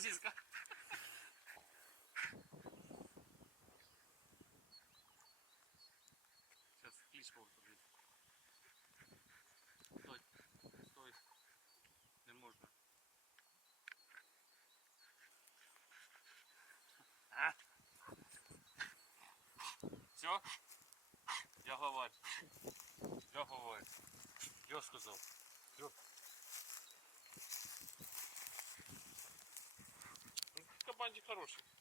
сосиска. Сейчас клич побежит. Стой, стой. Не можно. А? Все? Я говорю. Я говорю. Я сказал. команде хороший.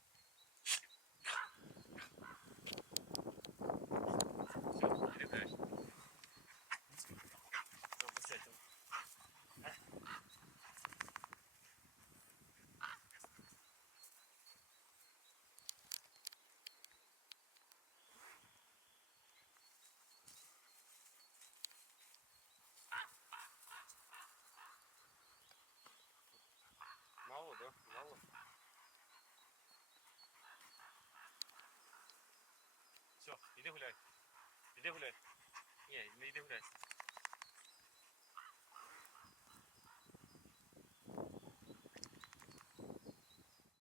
Іди гуляй. Іди гуляй.